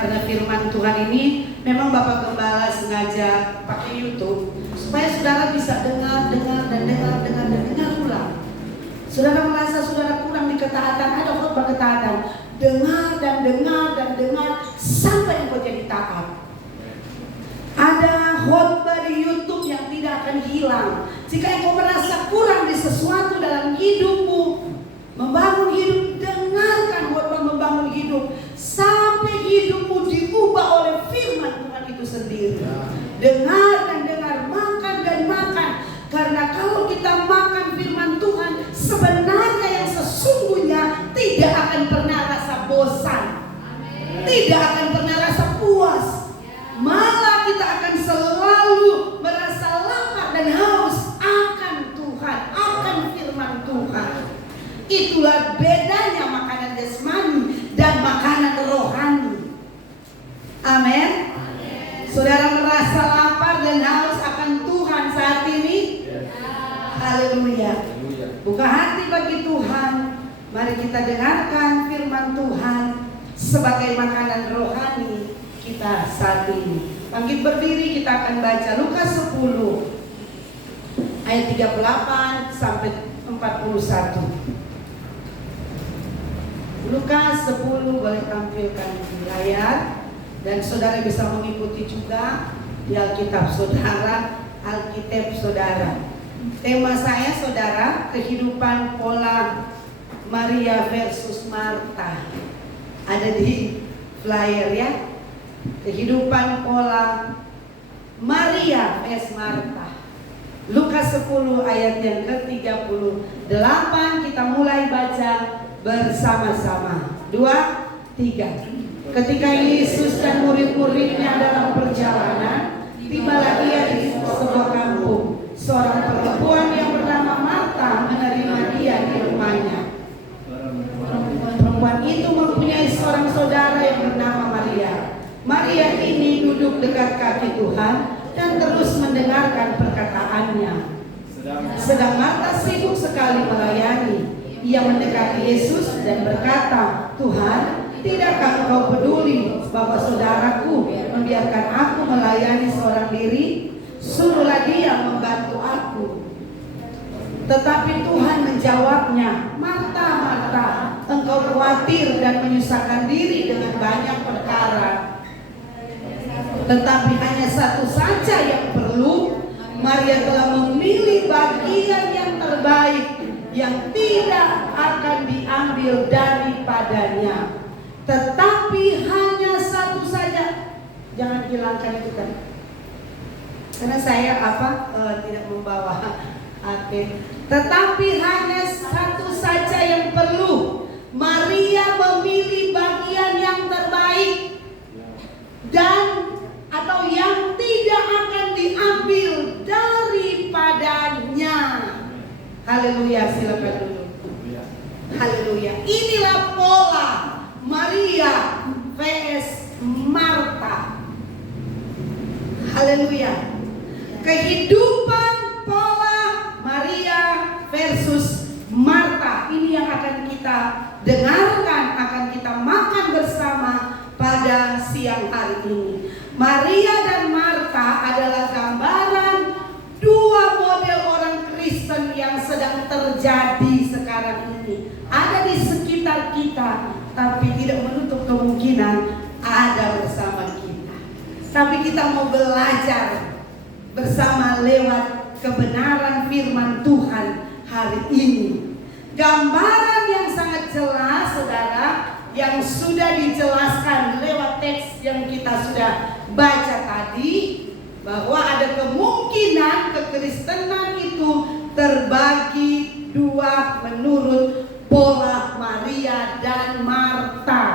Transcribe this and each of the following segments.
Karena firman Tuhan ini memang Bapak Gembala sengaja pakai YouTube supaya saudara bisa dengar ulang. Saudara merasa saudara kurang di ketaatan, ada khotbah ketaatan, dengar sampai engkau jadi taat. Ada khotbah di YouTube yang tidak akan hilang. Jika engkau merasa kurang di sesuatu dalam hidupmu, membangun hidup, dengarkan khotbah membangun hidup sampai hidupmu diubah oleh firman Tuhan itu sendiri. Dengar, makan dan makan. Karena kalau kita makan firman Tuhan, sebenarnya yang sesungguhnya tidak akan pernah rasa bosan, tidak akan pernah rasa puas. Malah kita akan selalu merasa lapar dan haus akan Tuhan, akan firman Tuhan. Itulah bedanya makanan jasmani dan makanan rohani. Amin. Saudara merasa lapar dan haus akan Tuhan saat ini? Haleluya. Buka hati bagi Tuhan. Mari kita dengarkan firman Tuhan sebagai makanan rohani kita saat ini. Bangkit berdiri, kita akan baca Lukas 10 ayat 38 sampai 41. Lukas 10 boleh tampilkan di layar dan saudara bisa mengikuti juga di Alkitab saudara. Tema saya saudara, kehidupan pola Maria versus Marta. Ada di flyer ya. Kehidupan pola Maria versus Marta. Lukas 10 ayat yang ke-38, kita mulai baca bersama-sama. 2, 3. Ketika Yesus dan murid-muridnya dalam perjalanan, tibalah ia di sebuah kampung. Seorang perempuan yang bernama Marta menerima dia di rumahnya. Perempuan itu mempunyai seorang saudara yang bernama Maria. Maria ini duduk dekat kaki Tuhan dan terus mendengarkan perkataannya. Sedang Marta sibuk sekali melayani. Ia mendekati Yesus dan berkata, Tuhan, tidakkah engkau peduli bahwa saudaraku membiarkan aku melayani seorang diri? Suruhlah dia membantu aku. Tetapi Tuhan menjawabnya, Marta, Marta, engkau khawatir dan menyusahkan diri dengan banyak perkara. Tetapi hanya satu saja yang perlu. Maria telah memilih bagian yang terbaik, yang tidak akan diambil daripadanya. Tetapi hanya satu saja. Jangan hilangkan itu kan. Karena saya tidak membawa. Tetapi hanya satu saja yang perlu. Maria memilih bagian yang terbaik dan atau yang tidak akan diambil daripadanya. Haleluya, silakan dulu. Haleluya. Inilah pola Maria vs Marta. Haleluya. Kehidupan pola Maria versus Marta. Ini yang akan kita dengarkan, akan kita makan bersama pada siang hari ini. Maria dan Marta adalah gambaran dua model orang Kristen yang sedang terjadi sekarang ini. Ada di sekitar kita, tapi tidak menutup kemungkinan ada bersama kita. Tapi kita mau belajar bersama lewat kebenaran firman Tuhan hari ini. Gambaran yang sangat jelas, saudara, yang sudah dijelaskan lewat teks yang kita sudah baca tadi, bahwa ada kemungkinan kekristenan itu terbagi dua menurut pola Maria dan Marta.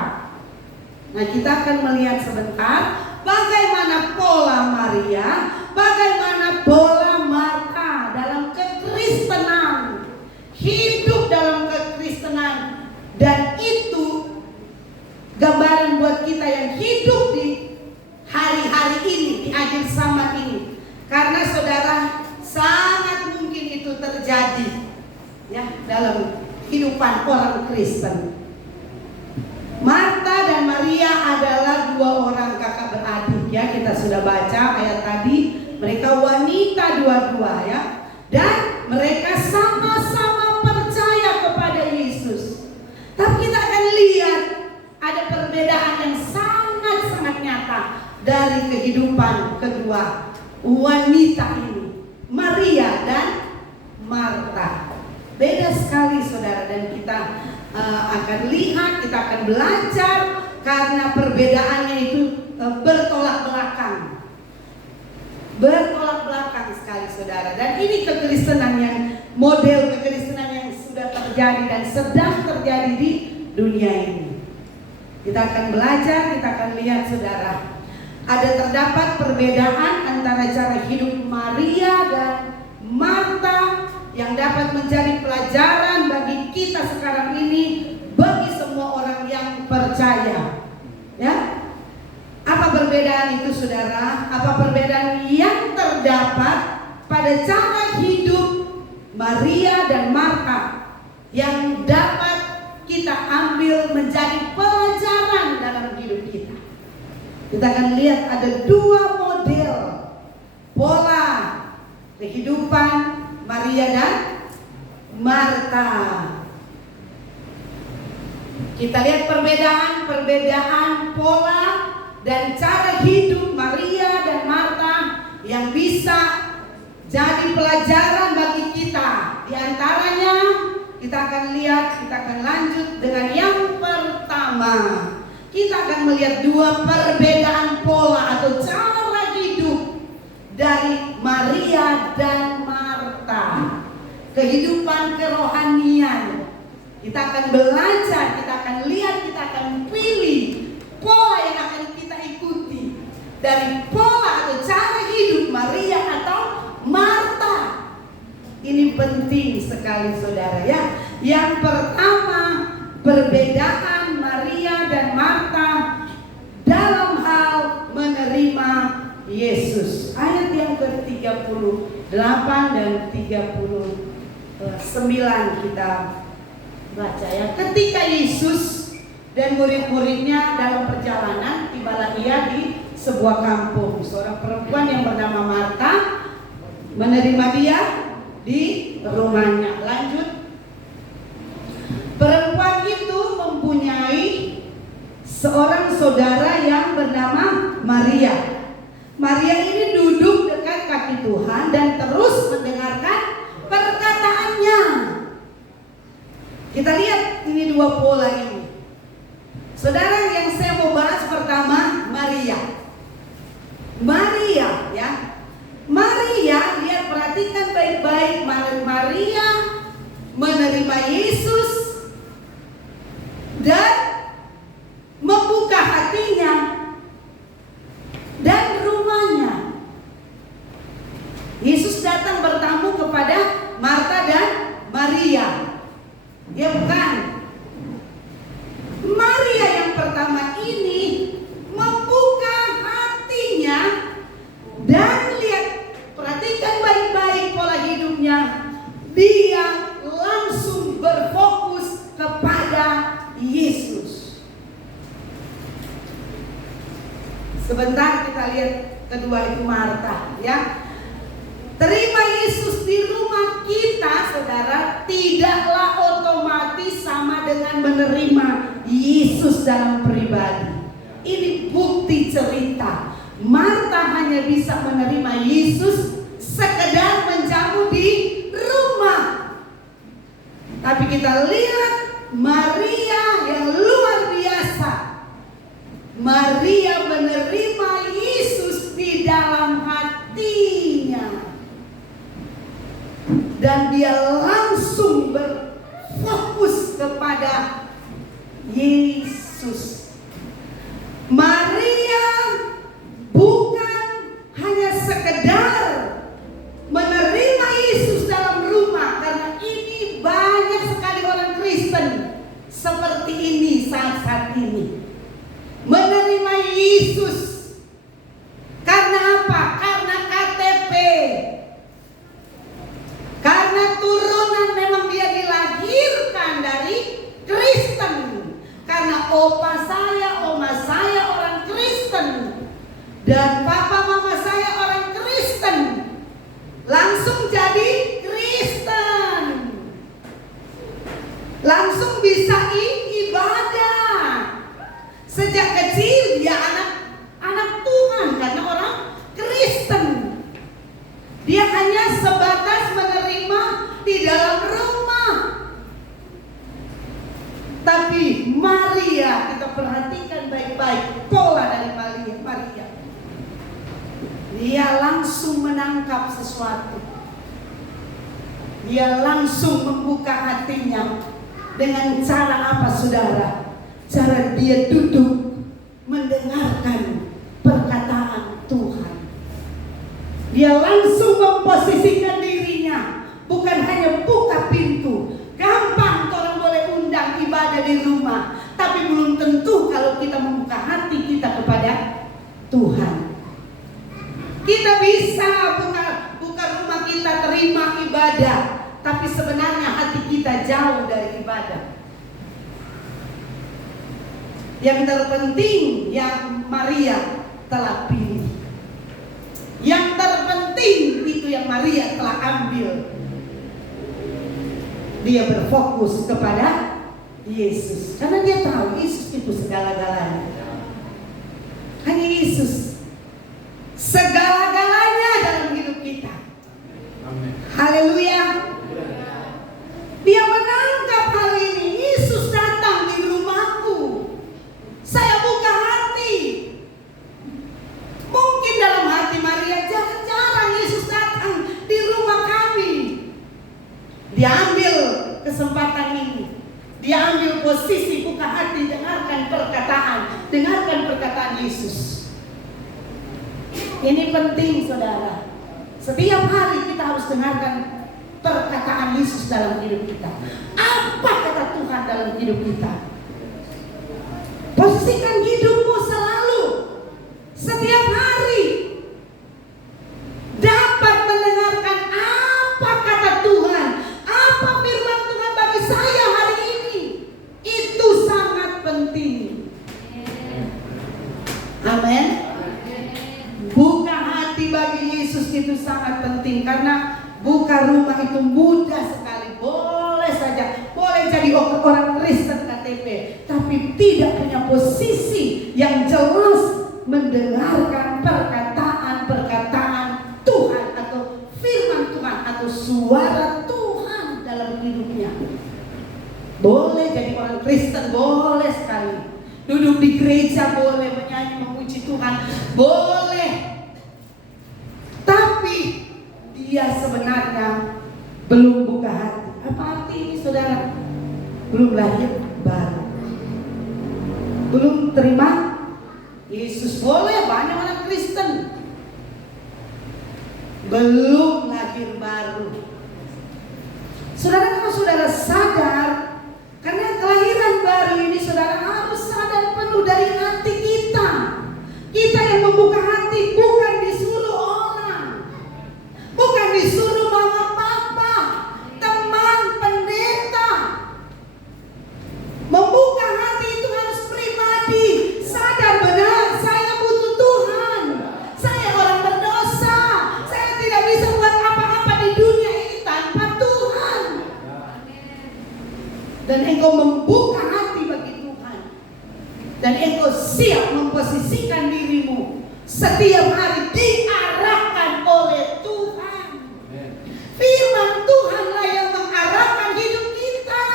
Nah, kita akan melihat sebentar bagaimana pola Maria, bagaimana pola Marta dalam kekristenan, hidup dalam kekristenan. Dan itu gambaran buat kita yang hidup di hari-hari ini, di akhir zaman ini. Karena saudara, sangat mungkin itu terjadi ya dalam kehidupan orang Kristen. Marta dan Maria adalah dua perbedaan yang sangat-sangat nyata dari kehidupan kedua wanita ini, Maria dan Marta. Beda sekali saudara, dan kita akan lihat, kita akan belajar karena perbedaannya itu bertolak belakang. Bertolak belakang sekali saudara. Dan ini kekristenan yang model kekristenan yang sudah terjadi dan sedang terjadi di dunia ini. Kita akan belajar, kita akan lihat saudara, ada terdapat perbedaan antara cara hidup Maria dan Marta yang dapat menjadi pelajaran bagi kita sekarang ini, bagi semua orang yang percaya. Ya, apa perbedaan itu saudara? Apa perbedaan yang terdapat pada cara hidup Maria dan Marta yang dapat kita ambil menjadi pelajaran dalam hidup kita? Kita akan lihat ada dua model pola kehidupan Maria dan Marta. Kita lihat perbedaan pola dan cara hidup Maria dan Marta yang bisa jadi pelajaran bagi kita. Di antaranya kita akan lihat, kita akan lanjut dengan yang pertama. Kita akan melihat dua perbedaan pola atau cara hidup dari Maria dan Marta. Kehidupan kerohanian. Kita akan belajar, kita akan lihat, kita akan pilih pola yang akan kita ikuti dari pola atau cara hidup Maria atau Marta. Ini penting sekali saudara ya. Yang pertama, perbedaan Maria dan Marta dalam hal menerima Yesus. Ayat yang ke-38 dan 39 kita baca ya. Ketika Yesus dan murid-muridnya dalam perjalanan, tibalah ia di sebuah kampung. Seorang perempuan yang bernama Marta menerima dia di rumahnya. Lanjut. Perempuan itu mempunyai seorang saudara yang bernama Maria. Maria ini duduk dekat kaki Tuhan dan terus mendengarkan perkataannya. Kita lihat ini dua pola ini. Saudara, yang saya mau bahas pertama Maria. Maria ya. Maria, lihat, perhatikan baik-baik. Maria menerima Yesus dan membuka hatinya dan rumahnya. Yesus datang bertamu kepada Marta dan Maria. Ya bukan? Maria yang pertama ini membuka hatinya dan lihat, perhatikan baik-baik pola hidupnya. Dia langsung berfokus kepada Yesus. Sebentar kita lihat kedua itu Marta ya. Terima Yesus di rumah kita saudara tidaklah otomatis sama dengan menerima Yesus dalam pribadi. Ini bukti cerita. Marta hanya bisa menerima Yesus sekedar menjamu di rumah. Tapi kita lihat Maria yang luar biasa. Maria menerima Yesus di dalam hatinya. Dan dia langsung berfokus kepada Yesus. Maria bukan hanya sekedar menerima Yesus dalam rumah, karena ini banyak sekali orang Kristen seperti ini saat ini. Menerima Yesus karena apa? Karena KTP. Karena turunan memang dia dilahirkan dari Kristen. Karena opa saya, oma saya orang Kristen. Dan papa mama saya orang Kristen. Langsung jadi Kristen. Langsung bisa ibadah. Sejak kecil dia anak Tuhan karena orang Kristen. Dia hanya sebatas menerima di dalam rumah. Tapi Maria, kita perhatikan baik-baik pola dari Maria. Dia langsung menangkap sesuatu. Dia langsung membuka hatinya. Dengan cara apa, saudara? Cara dia duduk mendengarkan perkataan Tuhan. Dia langsung memposisikan dirinya. Bukan hanya buka pintu. Gampang orang boleh undang ibadah di rumah. Tapi belum tentu kalau kita membuka hati kita kepada Tuhan. Kita bisa buka rumah kita terima ibadah. Tapi sebenarnya hati kita jauh dari ibadah. Yang terpenting yang Maria telah pilih. Yang terpenting itu yang Maria telah ambil. Dia berfokus kepada Yesus. Karena dia tahu Yesus itu segala-galanya. Hanya Yesus segala-galanya dalam hidup kita. Haleluya. Dia menangkap hal ini. Yesus datang di rumahku. Saya buka hati. Mungkin dalam hati Maria, jarang Yesus datang di rumah kami. Dia ambil kesempatan ini. Dia ambil posisi, buka hati, dengarkan perkataan Yesus. Ini penting, saudara. Setiap hari kita harus dengarkan perkataan Yesus dalam hidup kita. Apa kata Tuhan dalam hidup kita? Posisikan hidupmu selalu, setiap hari, dapat mendengarkan apa kata Tuhan, apa firman Tuhan bagi saya hari ini. Itu sangat penting. Amin. Buka hati bagi Yesus itu sangat penting. Karena buka rumah itu mudah sekali. Boleh saja, boleh jadi orang Kristen KTP, tapi tidak punya posisi yang jelas mendengarkan perkataan Tuhan atau firman Tuhan atau suara Tuhan dalam hidupnya. Boleh jadi orang Kristen, boleh sekali. Duduk di gereja boleh, menyanyi memuji Tuhan boleh. Tapi dia sebenarnya belum buka hati. Apa arti ini, saudara? Belum lahir baru, belum terima Yesus. Boleh banyak orang Kristen belum lahir baru. Saudara, kalau saudara sadar, karena kelahiran baru ini, saudara harus sadar penuh dari hati kita. Kita yang membuka hati, bukan disuruh orang, bukan disuruh mama, papa, teman, pendeta. Membuka hati itu harus pribadi. Sadar benar, saya butuh Tuhan. Saya orang berdosa. Saya tidak bisa buat apa-apa di dunia ini tanpa Tuhan. Dan engkau membuka hati bagi Tuhan. Dan engkau siap memposisikan dirimu setiap hari diarahkan oleh Tuhan. Firman Tuhanlah yang mengarahkan hidup kita.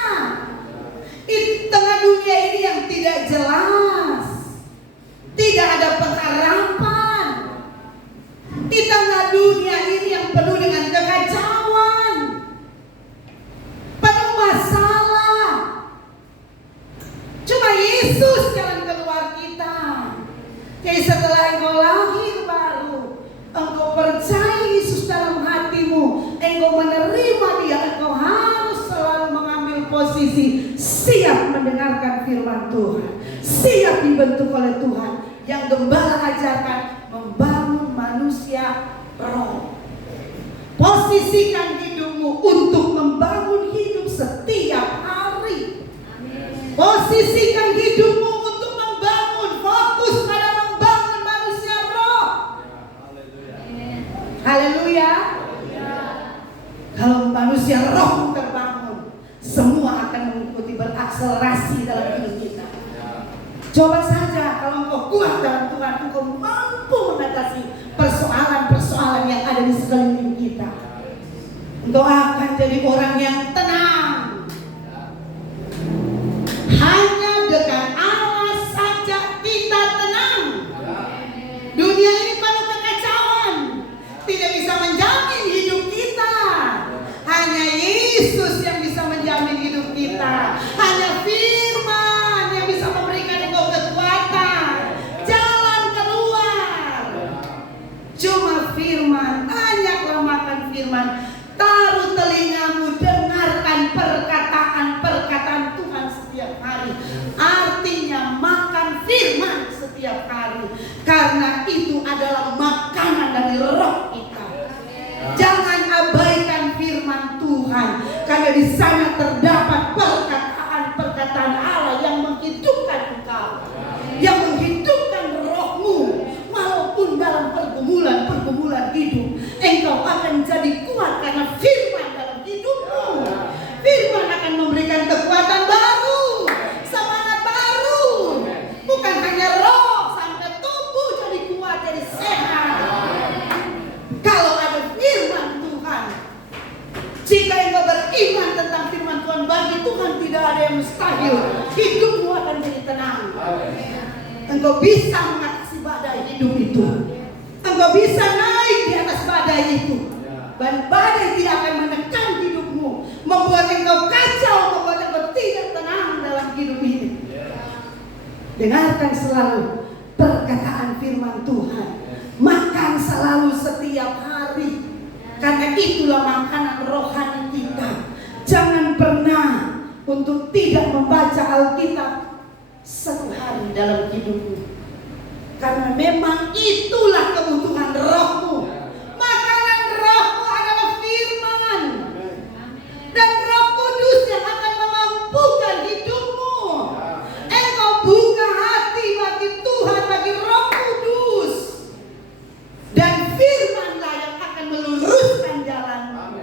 Di tengah dunia ini yang tidak jelas, tidak ada pengharapan. Di tengah dunia ini yang penuh dengan kekacauan, penuh masalah. Cuma Yesus jalan keluar kita. Jadi setelah engkau lahir baru, engkau percaya Yesus dalam hatimu, engkau menerima Dia, engkau harus selalu mengambil posisi siap mendengarkan firman Tuhan, siap dibentuk oleh Tuhan. Yang gembala ajarkan membangun manusia roh. Posisikan hidupmu untuk membangun hidup setiap hari. Posisikan hidupmu untuk membangun, fokus pada membangun manusia roh. Haleluya. Kalau manusia roh terbangun, semua akan mengikuti, berakselerasi dalam hidup kita. Coba saja kalau engkau kuat dalam Tuhan, engkau mampu mengatasi persoalan-persoalan yang ada di sekeliling kita. Engkau akan jadi orang yang tenang. Hanya dengan Allah saja kita tenang. Dunia ini penuh kekacauan, tidak bisa menjamin hidup kita. Hanya Yesus yang bisa menjamin hidup kita. Hanya Firman yang bisa memberikan engkau kekuatan, jalan keluar. Cuma Firman, banyaklah makan Firman. Taruh telingamu, dengarkan perkataan-perkataan Tuhan setiap hari. Artinya makan Firman setiap hari, karena itu adalah makanan dari roh kita. Jangan abaikan Firman Tuhan, karena di sana terdapat perkataan-perkataan Allah yang menghidupkan engkau, yang menghidupkan rohmu. Walaupun dalam pergumulan hidup, engkau akan jadi kuat karena Firman dalam hidupmu. Firman akan memberikan kekuatan baru, semangat baru, bukan hanya roh, sampai tubuh jadi kuat, jadi sehat. Kalau ada Firman Tuhan, jika engkau beriman tentang Firman Tuhan, bagi Tuhan tidak ada yang mustahil. Hidupmu akan jadi tenang. Engkau bisa mengatasi badai hidup itu. Engkau bisa naik di atas badai itu. Dan badai tidak akan menekan hidupmu, membuat engkau kacau, membuat engkau tidak tenang dalam hidup ini. Dengarkan selalu perkataan Firman Tuhan. Makan selalu setiap hari, karena itulah makanan rohani kita. Jangan pernah untuk tidak membaca Alkitab satu hari dalam hidupmu, karena memang itulah kebutuhan rohmu. Makanan rohmu adalah Firman, dan Roh Kudus yang akan memampukan hidupmu. Engkau buka hati bagi Tuhan, bagi Roh Kudus, dan Firman-lah yang akan meluruskan jalanmu.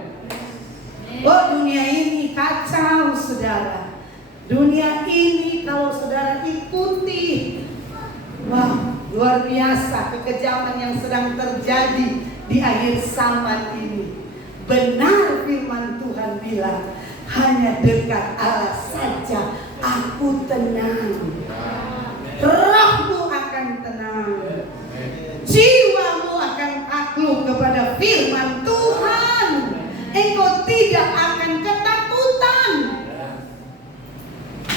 Oh, dunia ini kacau, saudara. Dunia ini kalau saudara ikuti, wah, luar biasa kekejaman yang sedang terjadi di akhir zaman ini. Benar Firman Tuhan bilang, hanya dekat Allah saja aku tenang. Rohmu akan tenang, jiwamu akan takluk kepada Firman Tuhan. Engkau tidak akan ketakutan.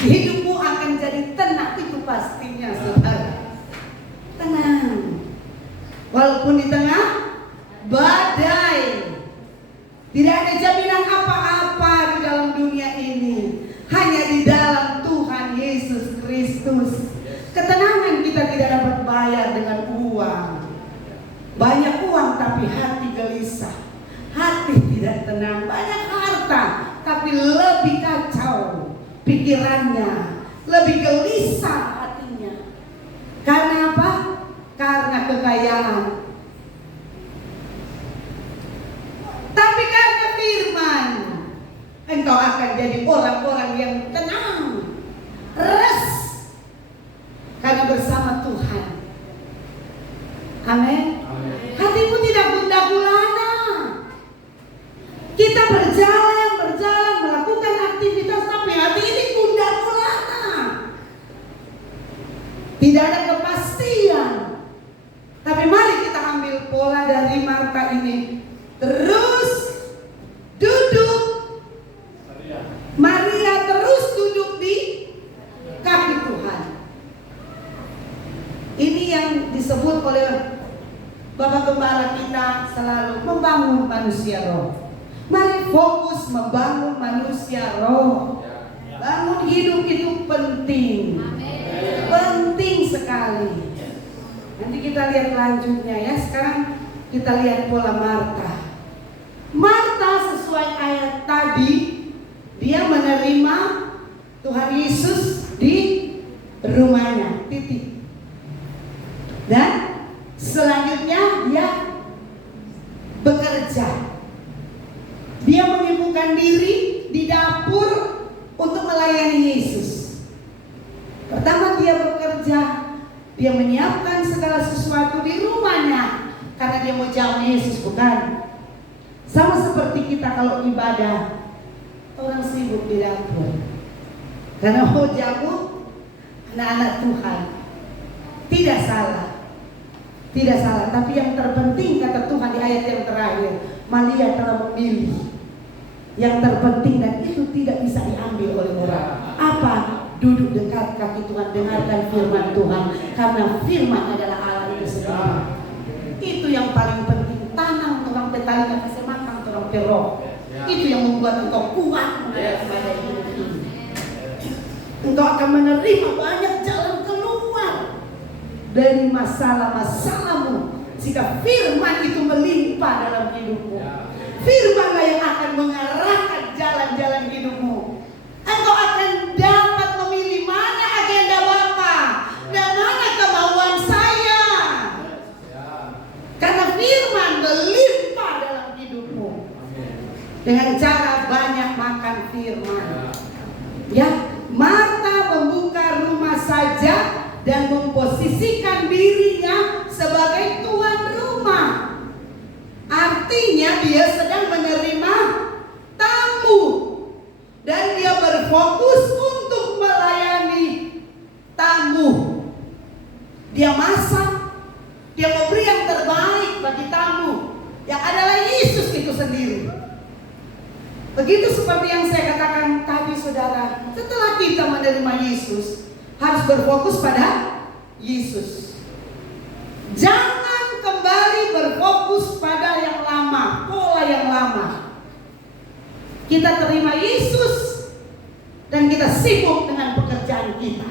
Hidupmu akan jadi tenang, itu pastinya, saudara. Tenang. Walaupun di tengah badai, tidak ada jaminan apa-apa di dalam dunia ini. Hanya di dalam Tuhan Yesus Kristus. Ketenangan kita tidak dapat bayar dengan uang. Banyak uang tapi hati gelisah, hati tidak tenang. Banyak harta tapi lebih kacau pikirannya, lebih gelisah hatinya. Karena apa? Karena kekayaan. Tapi karena Firman, engkau akan jadi orang-orang yang tenang, res, karena bersama Tuhan. Amin. Hatimu tidak gundah gulana. Kita berjalan melakukan aktivitas, tapi hati ini gundah gulana. Tidak ada kepastian. Tapi mari kita ambil pola dari Marta ini. Terus duduk. Maria terus duduk di kaki Tuhan. Ini yang disebut oleh Bapak Gembala kita selalu, membangun manusia roh. Mari fokus membangun manusia roh. Bangun hidup itu penting. Penting sekali. Nanti kita lihat lanjutnya ya. Sekarang kita lihat pola Marta. Marta sesuai ayat tadi, dia menerima Tuhan Yesus di rumahnya, titik. Dan selanjutnya dia bekerja. Dia menyibukkan diri di dapur untuk melayani Yesus. Pertama dia bekerja Dia menyiapkan segala sesuatu di rumahnya karena dia mau jamu Yesus, bukan? Sama seperti kita kalau ibadah, orang sibuk di dapur karena mau jamu anak-anak Tuhan. Tidak salah, tidak salah. Tapi yang terpenting kata Tuhan di ayat yang terakhir, Maria telah memilih yang terpenting dan itu tidak bisa diambil oleh orang. Apa? Duduk dekat kaki Tuhan, dengarkan firman Tuhan, karena firman adalah Allah itu sendiri. Itu yang paling penting. Tanam orang petali kasih makan orang perok. Itu yang membuat engkau kuat menghadapi hidup ini. Engkau akan menerima banyak jalan keluar dari masalah-masalahmu jika firman itu melimpah dalam hidupmu. Firmanlah yang akan mengarahkan jalan-jalan hidupmu. Engkau akan dapat memilih mana agenda Bapa dan mana kemauan saya. Karena firman melimpah dalam hidupmu. Dengan cara banyak makan firman. Ya, Marta membuka rumah saja dan memposisikan dirinya sebagai tuan rumah. Artinya dia sedang menerima tamu dan dia berfokus untuk melayani tamu. Dia masak, dia memberi yang terbaik bagi tamu yang adalah Yesus itu sendiri. Begitu seperti yang saya katakan tadi, saudara, setelah kita menerima Yesus, harus berfokus pada Yesus. Jangan kembali berfokus pada yang lama, pola yang lama. Kita terima Yesus dan kita sibuk dengan pekerjaan kita.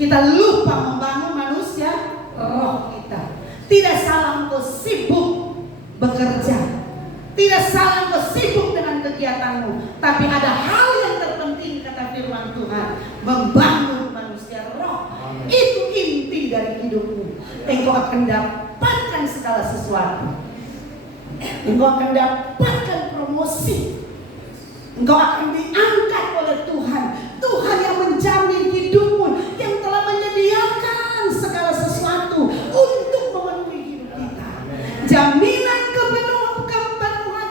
Kita lupa membangun manusia roh kita. Tidak salah untuk sibuk bekerja. Tidak salah engkau sibuk dengan kegiatanmu, tapi ada hal yang terpenting kata firman Tuhan, membangun manusia roh. Itu inti dari hidupmu. Engkau akan dapatkan segala sesuatu. Engkau akan dapatkan promosi. Engkau akan diangkat oleh Tuhan. Tuhan yang menjamin hidupmu, yang telah menyediakan segala sesuatu untuk memenuhi hidup kita. Jaminan kebenaran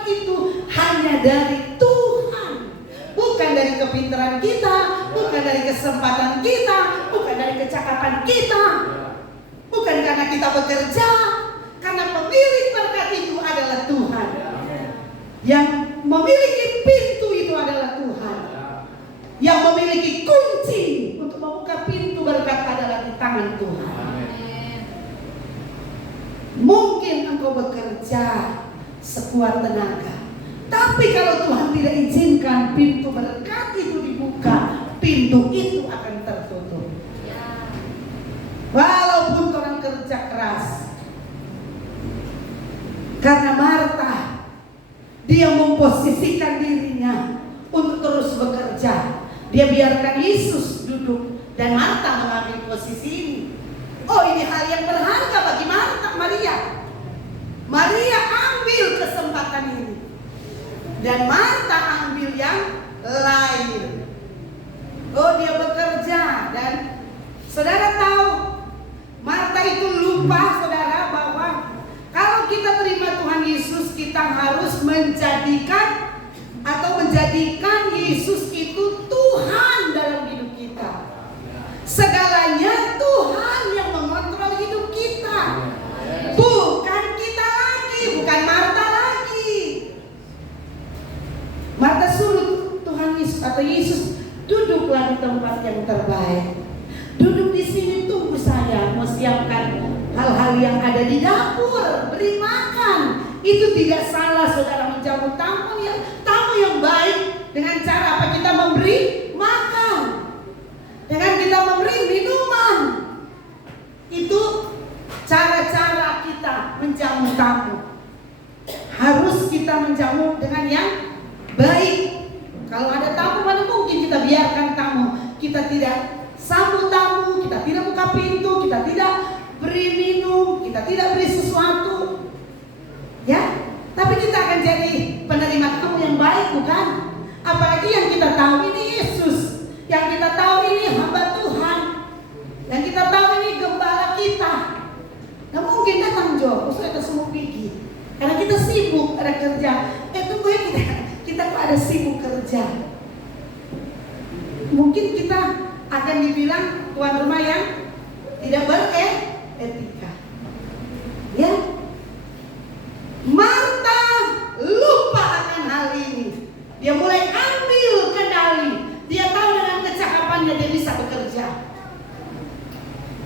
itu hanya dari Tuhan, bukan dari kepintaran kita, bukan dari kesempatan kita, bukan dari kecakapan kita, bukan karena kita bekerja, karena pemilik berkat itu adalah Tuhan. Yang memiliki pintu itu adalah Tuhan. Yang memiliki kunci untuk membuka pintu berkat adalah di tangan Tuhan. Mungkin engkau bekerja sekuat tenaga, tapi kalau Tuhan tidak izinkan pintu berkat itu dibuka, pintu itu akan tertutup. Walaupun orang kerja keras. Karena Marta, dia memposisikan dirinya untuk terus bekerja. Dia biarkan Yesus duduk dan Marta mengambil posisi ini. Oh, ini hal yang berharga bagi Maria. Maria ambil kesempatan ini dan Marta ambil yang lain. Oh, dia bekerja dan saudara tahu, Marta itu lupa, saudara, bahwa kalau kita terima Tuhan Yesus, kita harus menjadikan Yesus itu Tuhan dalam hidup kita. Segalanya Tuhan yang mengontrol hidup kita, bukan kita lagi, bukan Marta lagi. Marta suruh Tuhan Yesus atau Yesus, duduklah di tempat yang terbaik. Duduk di sini, tunggu saya mau siapkan hal-hal yang ada di dapur, beri makan. Itu tidak salah, saudara, menjamu tamu yang baik dengan cara apa? Kita memberi makan, dengan kita memberi minuman. Itu cara-cara kita menjamu tamu. Harus kita menjamu dengan yang baik. Kalau ada tamu, mana mungkin kita biarkan tamu. Kita tidak sambut tamu, kita tidak buka pintu, kita tidak beri minum, kita tidak beri sesuatu. Ya, tapi kita akan jadi penerima tamu yang baik, bukan? Apalagi yang kita tahu ini Yesus, yang kita tahu ini hamba Tuhan, yang kita tahu ini gembala kita sibuk, ada kerja. Tunggu ya, kita kok ada sibuk kerja. Mungkin kita akan dibilang tuan rumah yang tidak beretika. Ya, Marta lupa akan hal ini. Dia mulai ambil kendali. Dia tahu dengan kecakapannya dia bisa bekerja.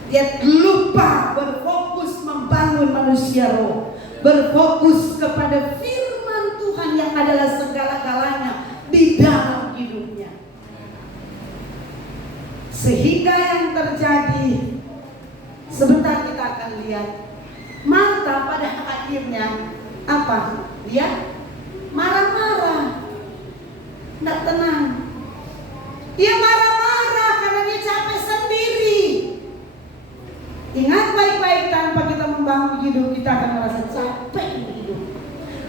Dia lupa berfokus membangun manusia roh, berfokus kepada firman Tuhan yang adalah segala-galanya di dalam hidupnya. Sehingga yang terjadi, sebentar kita akan lihat, Marta pada akhirnya apa? Dia marah-marah, tidak tenang. Dia marah-marah karena dia capek sendiri. Ingat baik-baik, tanpa kita membangun hidup, kita akan merasa capek hidup.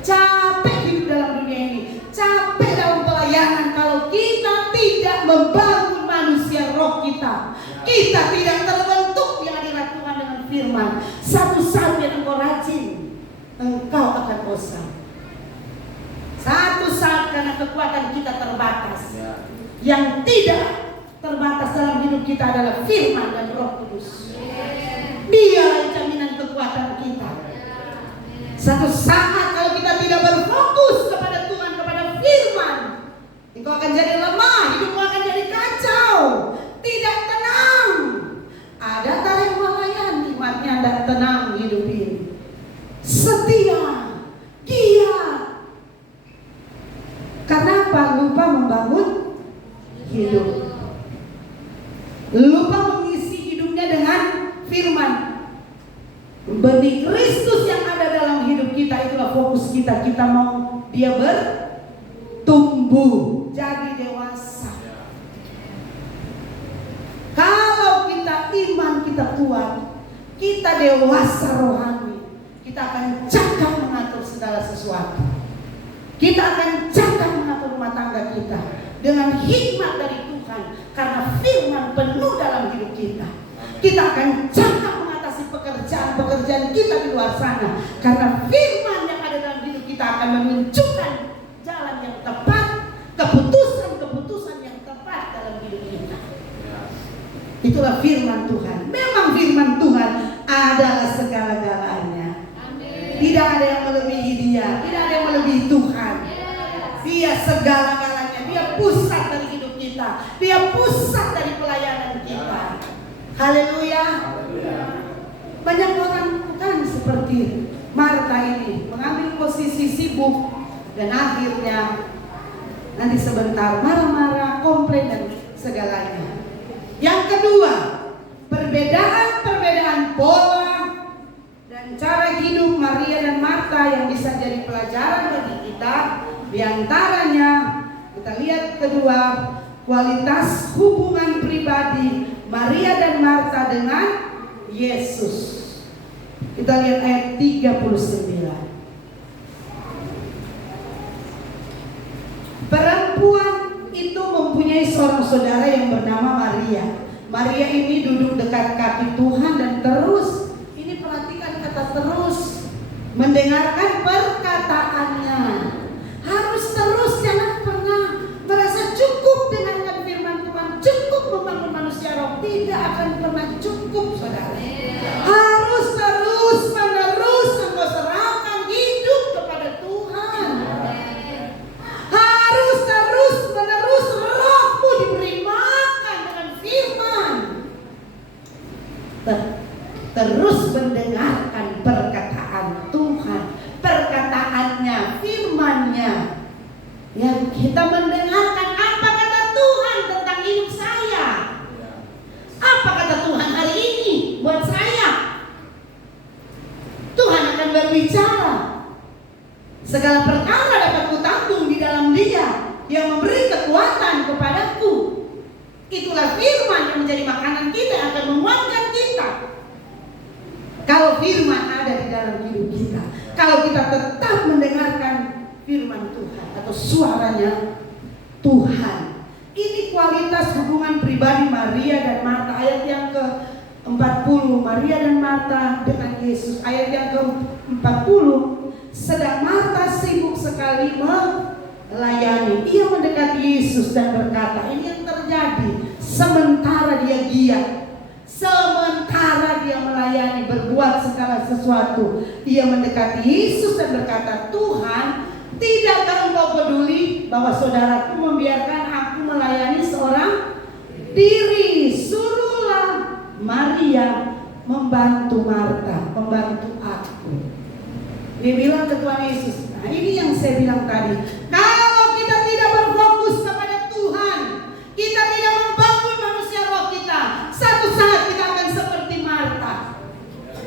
Capek hidup dalam dunia ini, capek dalam pelayanan kalau kita tidak membangun manusia roh kita. Kita tidak terbentuk di hadirat Tuhan dengan firman. Satu saat yang engkau rajin, engkau akan bosan. Satu saat karena kekuatan kita terbatas. Yang tidak terbatas dalam hidup kita adalah firman dan Roh Kudus. Dialah jaminan kekuatan kita. Satu saat kalau kita tidak berfokus kepada Tuhan, kepada firman, engkau akan jadi lemah, hidupmu akan jadi kacau, tidak tenang. Ada tarik melayani, imannya tidak tenang hidup ini. Setia, giat. Kenapa? Lupa membangun hidup. Lupa mengisi hidupnya dengan firman. Benih Kristus yang ada dalam hidup kita, itulah fokus kita. Kita mau dia bertumbuh, jadi dewasa. Kalau kita iman kita kuat, kita dewasa rohani, kita akan cakap mengatur segala sesuatu. Kita akan cakap mengatur rumah tangga kita dengan hikmat dari Tuhan, karena firman penuh dalam hidup kita. Kita akan cakap mengatasi pekerjaan-pekerjaan kita di luar sana, karena firman yang ada dalam hidup kita akan menunjukkan jalan yang tepat, keputusan-keputusan yang tepat dalam hidup kita. Itulah firman Tuhan. Memang firman Tuhan adalah segala-galanya. Tidak ada yang melebihi dia, tidak ada yang melebihi Tuhan. Dia segala-galanya, dia pusat dari hidup kita, dia pusat dari pelayanan kita. Haleluya. Banyak orang bukan seperti Marta ini, mengambil posisi sibuk dan akhirnya nanti sebentar marah-marah, komplain dan segalanya. Yang kedua, perbedaan pola dan cara hidup Maria dan Marta yang bisa jadi pelajaran bagi kita. Di antaranya kita lihat kedua, kualitas hubungan pribadi Maria dan Marta dengan Yesus. Kita lihat ayat 39. Perempuan itu mempunyai seorang saudara yang bernama Maria. Maria ini duduk dekat kaki Tuhan dan terus, ini perhatikan kata terus, mendengarkan perkataannya. Harus terus, jangan pernah merasa cukup dengarkan firman Tuhan, cukup membangun manusia roh. Tidak akan pernah cukup, saudara. Harus terus menerus engkau serahkan hidup kepada Tuhan. Harus terus menerus rohmu diberi makan dengan firman. Terus mendengarkan perkataan Tuhan, perkataannya, firmannya. Yang kita mendengarkan apa kata Tuhan tentang hidup saya. Apa kata Tuhan hari ini buat saya. Tuhan akan berbicara. Segala perkara dapat kutanggung di dalam Dia yang memberi kekuatan kepadaku. Itulah firman yang menjadi makanan kita, yang akan menguatkan kita. Kalau firman ada di dalam hidup kita, kalau kita tetap mendengarkan firman Tuhan atau suaranya Tuhan. Ini kualitas hubungan pribadi Maria dan Marta. Ayat yang ke-40, Maria dan Marta dengan Yesus. Ayat yang ke-40, sedang Marta sibuk sekali melayani. Ia mendekati Yesus dan berkata, ini yang terjadi sementara dia giat, sementara dia melayani, berbuat segala sesuatu. Ia mendekati Yesus dan berkata, Tuhan, tidakkah engkau peduli bahwa saudaraku membiarkan aku melayani seorang diri? Suruhlah Maria membantu Marta, membantu aku. Dia bilang ke Tuhan Yesus. Nah, ini yang saya bilang tadi. Kalau kita tidak berfokus kepada Tuhan, kita tidak membangun manusia roh kita, satu saat kita akan seperti Marta.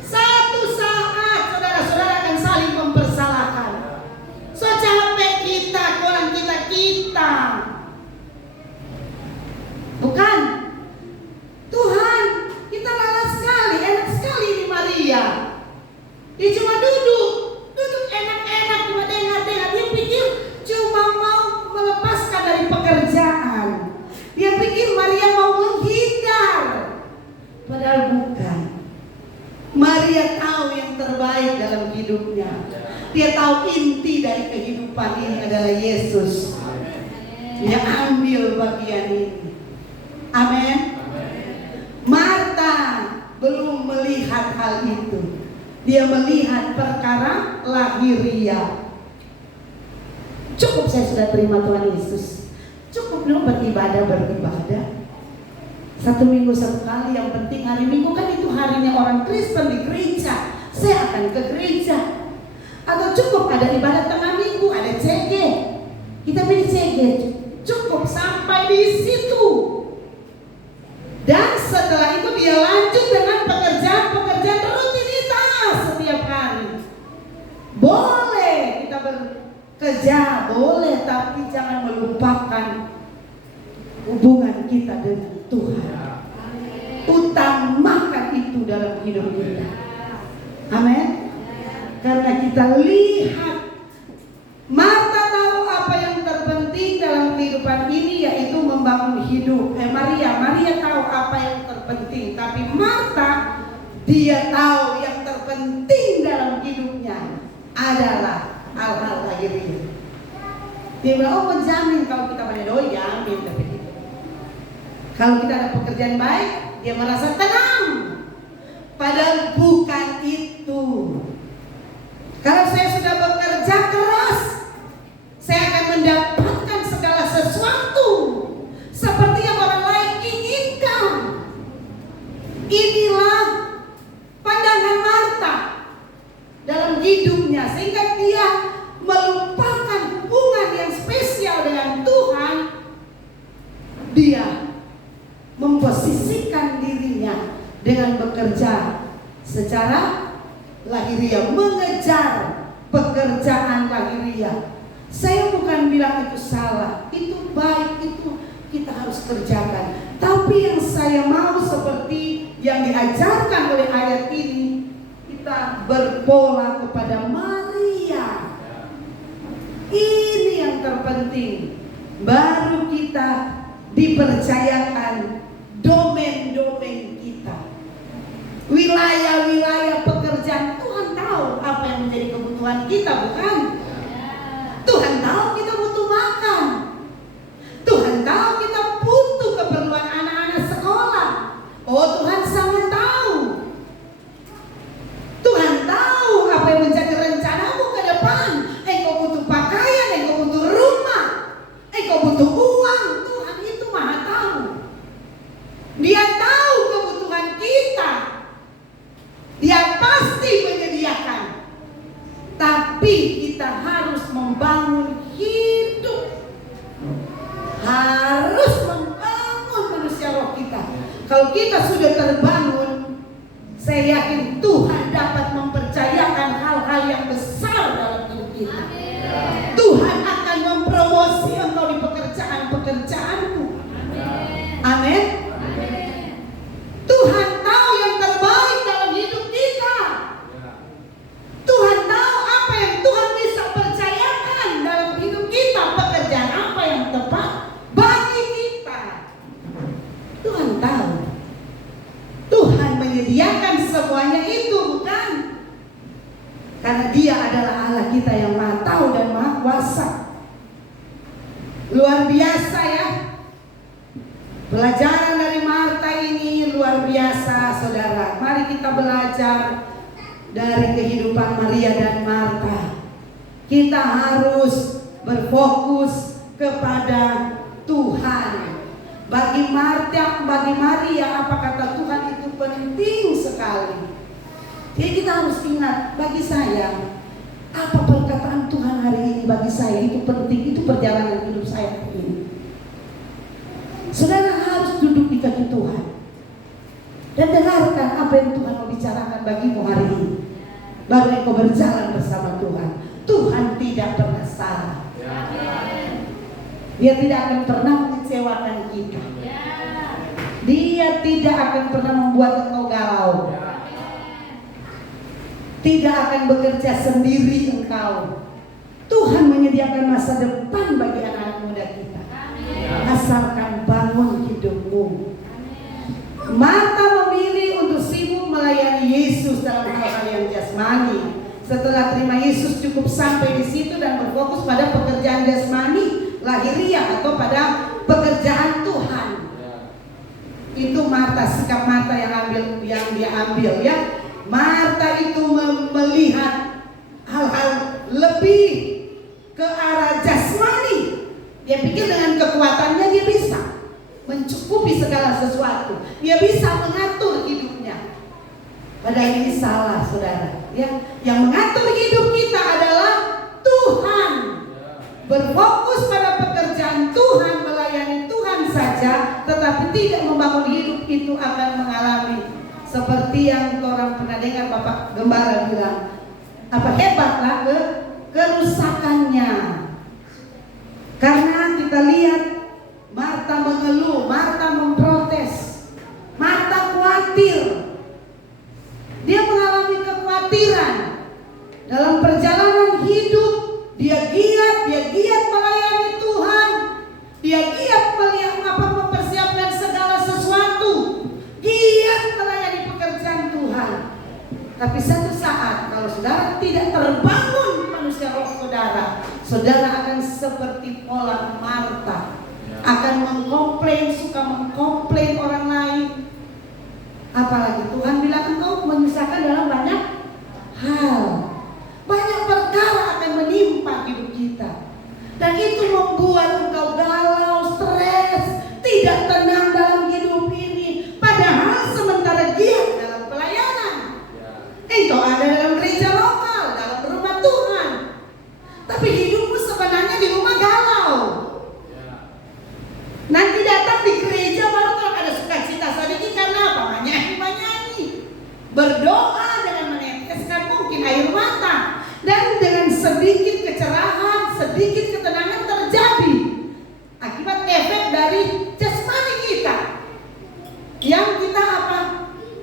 Satu saat saudara-saudara akan saling mempersalahkan. So capek kita, kurang kita. Bukan. Tuhan, kita lelah sekali, enak sekali ini Maria. Dia cuma duduk enak-enak, cuma dengar-dengar. Dia pikir cuma mau melepaskan dari pekerjaan. Dia pikir Maria mau menghindar. Padahal bukan. Maria tahu yang terbaik dalam hidupnya. Dia tahu inti dari kehidupan ini adalah Yesus. Dia ambil bagian ini. Amin. Marta belum melihat hal itu. Dia melihat perkara lahiriah. Cukup saya sudah terima Tuhan Yesus. Cukup dong beribadah. 1 minggu 1 kali. Yang penting hari Minggu kan itu harinya orang Kristen di gereja. Saya akan ke gereja. Atau cukup ada ibadah tengah minggu, ada CG. Kita pilih CG. Cukup sampai di situ. Dan setelah itu dia lanjut dengan pekerjaan rutinitas setiap hari. Boleh kita bekerja, boleh, tapi jangan melupakan hubungan kita dengan Tuhan. Utamakan itu dalam hidup kita. Amin. Karena kita lihat Marta tahu apa yang terpenting dalam kehidupan ini, yaitu membangun hidup. Maria tahu apa yang terpenting, tapi Marta dia tahu yang terpenting dalam hidupnya adalah hal-hal lahiriah. Dia bilang, menjamin kalau kita pada jamin begitu. Kalau kita ada pekerjaan baik, dia merasa tenang. Padahal bukan itu. Kalau saya sudah bekerja keras, saya akan mendapatkan segala sesuatu seperti yang orang lain inginkan. Inilah pandangan Marta dalam hidupnya, sehingga dia melupakan hubungan yang spesial dengan Tuhan. Dia memposisikan dirinya dengan bekerja secara lahiriah, mengejar pekerjaan lahiriah. Saya bukan bilang itu salah, itu baik, itu kita harus kerjakan. Tapi yang saya mau seperti yang diajarkan oleh ayat ini, kita berpola kepada Maria. Ini yang terpenting. Baru kita dipercayakan domain-domain kita, wilayah-wilayah pekerjaan. Tuhan tahu apa yang menjadi kebutuhan kita, bukan? Tuhan tahu kita butuh makan. Tuhan tahu kita butuh keperluan anak-anak sekolah. Oh, Tuhan sangat tahu. Tuhan tahu apa yang menjadi rencanamu ke depan. Engkau butuh pakaian, engkau butuh rumah, engkau butuh uang. Tuhan itu maha tahu. Dia tahu kebutuhan kita. Dia pasti menyediakan. Tapi kita harus membangun hidup. Harus membangun manusia roh kita. Kalau kita sudah terbangun, saya yakin Tuhan dapat mempercayakan hal-hal yang besar dalam hidup kita. Tuhan akan mempromosi engkau di pekerjaan-pekerjaanmu. Amin. Tuhan tahu yang terbaik dalam hidup kita. Tuhan tahu apa yang Tuhan bisa percayakan dalam hidup kita, pekerjaan apa yang tepat bagi kita. Tuhan tahu. Tuhan menyediakan semuanya itu, bukan? Karena Dia adalah Allah kita yang Maha Tahu dan Maha Kuasa. Luar biasa ya. Pelajaran dari Marta ini luar biasa, saudara. Mari kita belajar dari kehidupan Maria dan Marta. Kita harus berfokus kepada Tuhan. Bagi Marta, bagi Maria, apa kata Tuhan itu penting sekali. Jadi kita harus ingat, bagi saya, apa perkataan Tuhan hari ini bagi saya itu penting. Itu perjalanan hidup saya hari ini. Saudara harus duduk di kaki Tuhan dan dengarkan apa yang Tuhan mau bicarakan bagimu hari ini. Baru engkau berjalan bersama Tuhan. Tuhan tidak pernah salah. Dia tidak akan pernah mengecewakan kita. Dia tidak akan pernah membuat engkau galau. Tidak akan bekerja sendiri engkau. Tuhan menyediakan masa depan bagi anak-anak muda kita. Asalkan bangun hidupmu. Marta memilih untuk sibuk melayani Yesus dalam hal yang jasmani. Setelah terima Yesus cukup sampai di situ dan berfokus pada pekerjaan jasmani, lahiriah atau pada pekerjaan Tuhan. Itu Marta, sikap Marta yang dia ambil ya. Marta itu melihat hal-hal lebih ke arah jasmani. Dia pikir dengan kekuatannya dia bisa mencukupi segala sesuatu. Dia bisa mengatur hidupnya. Padahal ini salah, saudara. Yang mengatur hidup kita adalah Tuhan. Berfokus pada pekerjaan Tuhan, melayani Tuhan saja, tetapi tidak membangun hidup itu akan mengalami seperti yang orang pernah dengar Bapak Gembala bilang, apa hebatlah kerusakannya. Karena kita lihat Marta mengeluh, Marta memprotes, Marta khawatir. Dia mengalami kekhawatiran dalam perjalanan hidup. Dia giat melayani Tuhan. Dia giat mempersiapkan segala sesuatu. Giat melayani pekerjaan Tuhan. Tapi satu saat kalau saudara tidak terbangun manusia roh saudara, saudara akan seperti pola Marta, akan mengkomplain, suka mengkomplain orang lain. Apalagi Tuhan bilang engkau menyusahkan dalam banyak hal. Banyak perkara akan menimpa hidup kita. Dan itu membuat engkau galau, stres, tidak tenang dalam hidup ini. Padahal sementara giat dalam pelayanan. Engkau ada dalam gereja lokal, dalam rumah Tuhan. Tapi hidupmu sebenarnya di rumah galau. Nanti datang di gereja baru kalau ada sukacita sedikit karena apa? Menyanyi, berdoa dengan meneteskan mungkin air mata, dan dengan sedikit kecerahan, sedikit ketenangan terjadi akibat efek dari jasmani kita yang kita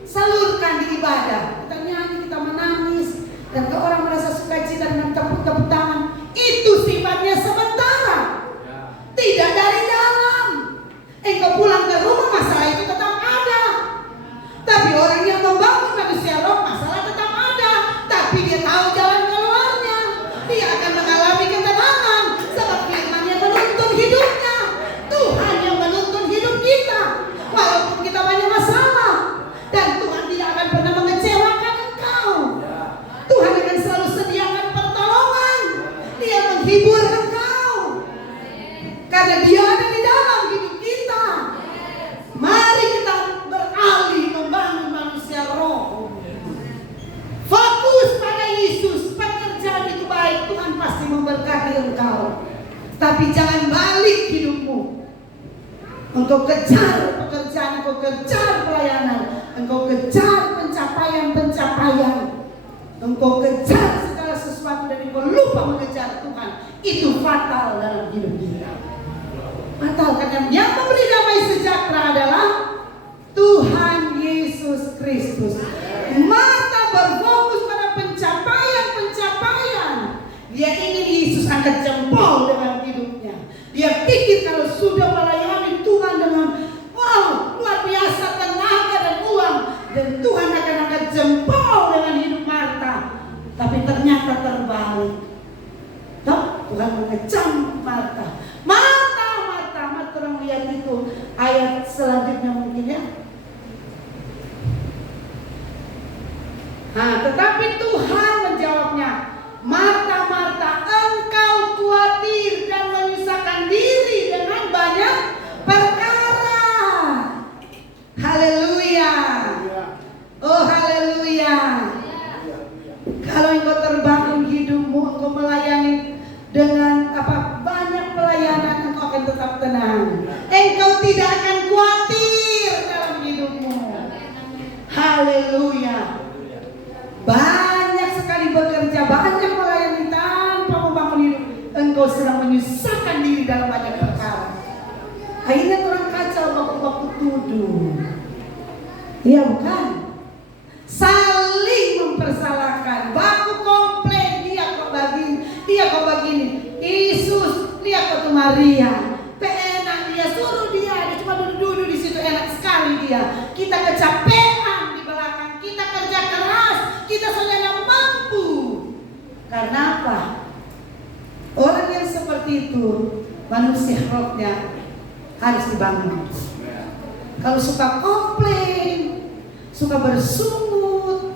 salurkan di ibadah. Kita nyanyi, kita menangis, dan kalau orang merasa sukacita dengan tepuk tangan, itu sifatnya sementara, tidak dari dalam. Engkau pulang ke rumah, masalah itu tetap ada. Tapi orang yang membangun manusia roh, masalah tetap ada. Tapi dia tahu jalan keluarnya. Dia akan mengalami ketenangan, sebab firman yang menuntun hidupnya. Tuhan yang menuntun hidup kita, walaupun kita banyak masalah. Dan Tuhan tidak akan pernah mengecewakan engkau. Tuhan akan selalu sediakan pertolongan. Dia menghibur engkau, karena Dia ada di dalam hidup kita. Mari kita beralih membangun manusia roh. Fokus pada Yesus. Pekerjaan itu baik, Tuhan pasti memberkati engkau. Tapi jangan balik hidupmu. Engkau kejar pekerjaan, engkau kejar pelayanan, engkau kejar pencapaian. Engkau kejar segala sesuatu dan engkau lupa mengejar Tuhan. Itu fatal dalam hidup kita. Fatal, karena yang memberi damai sejahtera adalah Tuhan Yesus Kristus. Marta berfokus pada pencapaian. Dia ingin Yesus angkat jempol dengan hidupnya. Dia pikir kalau sudah melayani Tuhan dengan luar biasa tenaga dan uang, dan Tuhan akan angkat jempol dengan hidup Marta. Tapi ternyata Tuhan mengecam Marta. Marta, Marta, Marta, orang lihat itu ayat selanjutnya mungkin ya. Nah, tetapi Tuhan menjawabnya, Marta, Marta, engkau khawatir dan menyusahkan diri dengan banyak perkara. Haleluya. Oh haleluya. Kalau engkau terbangun hidupmu, engkau melayani dengan banyak pelayanan, engkau akan tetap tenang. Engkau tidak akan khawatir dalam hidupmu. Haleluya. Banyak sekali bekerja, banyak melayani tanpa membangun hidup, engkau sedang menyusahkan diri dalam banyak perkara. Akhirnya orang kacau, baku-baku tuduh. Iya bukan? Saling mempersalahkan, baku komplain, dia kok begini, Yesus, dia kok tuh Maria, enak dia, suruh dia cuma duduk-duduk di situ, enak sekali dia. Kita kecapean di belakang, kita kerja keras, kita saudara mampu. Karena apa? Orang yang seperti itu, manusia rohnya harus dibangun. Kalau suka komplain, suka bersungut,